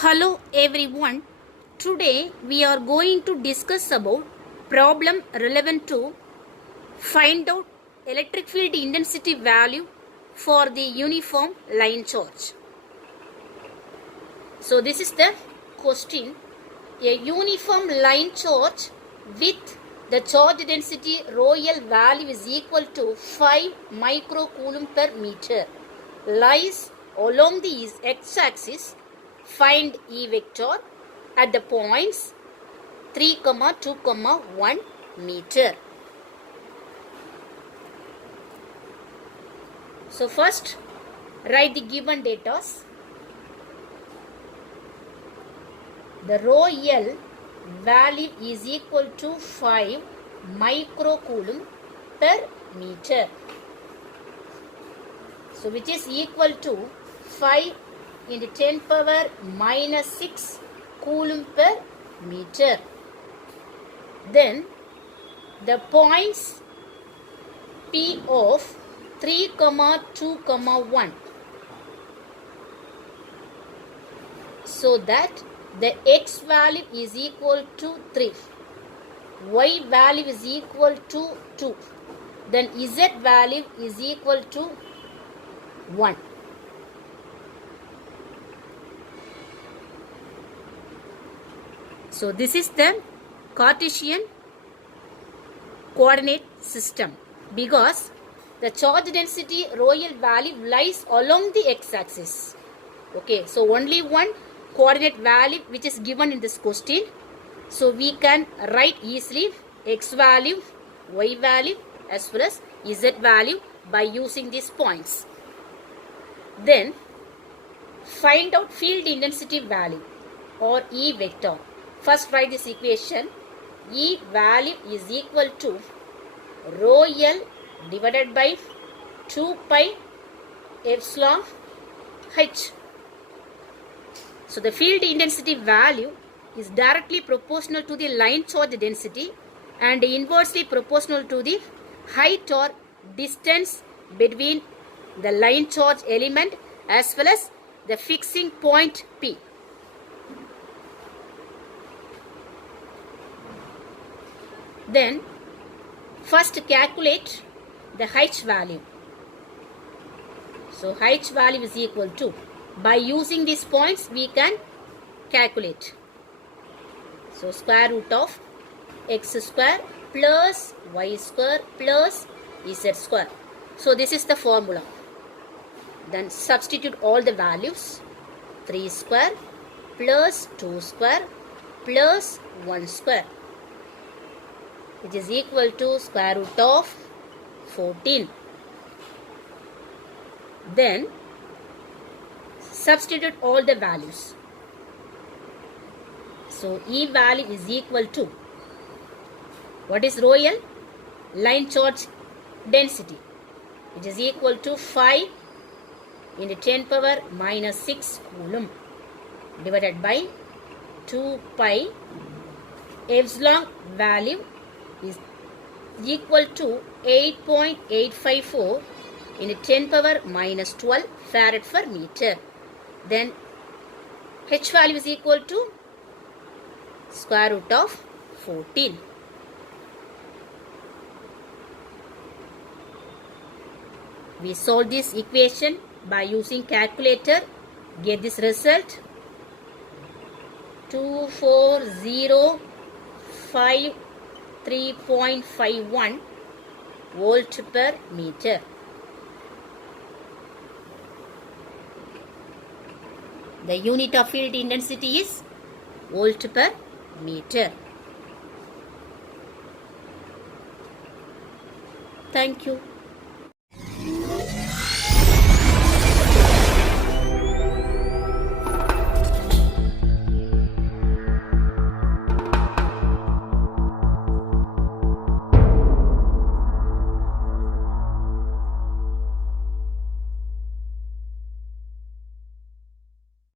Hello everyone. Today we are going to discuss about problem relevant to find out electric field intensity value for the uniform line charge. So this is the question. A uniform line charge with the charge density rho L value is equal to 5 microcoulomb per meter lies along the x-axis. Find E vector at the points 3, 2, 1 meter. So first write the given data. The rho L value is equal to 5 microcoulomb per meter. So which is equal to 5 into 10 power minus 6 coulomb per meter. Then the points P of 3, 2, 1. So that the x value is equal to 3. Y value is equal to 2. Then Z value is equal to 1. So this is the Cartesian coordinate system because the charge density rho L value lies along the x-axis. Okay, so only one coordinate value which is given in this question. So we can write easily x value, y value as well as z value by using these points. Then find out field intensity value or E vector. First write this equation. E value is equal to rho L divided by 2 pi epsilon h. So the field intensity value is directly proportional to the line charge density and inversely proportional to the height or distance between the line charge element as well as the fixing point P. Then first calculate the h value. So h value is equal to, by using these points we can calculate. So square root of x square plus y square plus z square. So this is the formula. Then substitute all the values. 3 square plus 2 square plus 1 square, which is equal to square root of 14. Then substitute all the values. So E value is equal to, what is rho L? Line charge density, which is equal to 5 into 10 power minus 6 coulomb divided by 2 pi epsilon value is equal to 8.854 into 10 power minus 12 farad per meter. Then h value is equal to square root of 14. We solve this equation by using calculator. Get this result. 2405.3.51 volt per meter. The unit of field intensity is volt per meter. Thank you.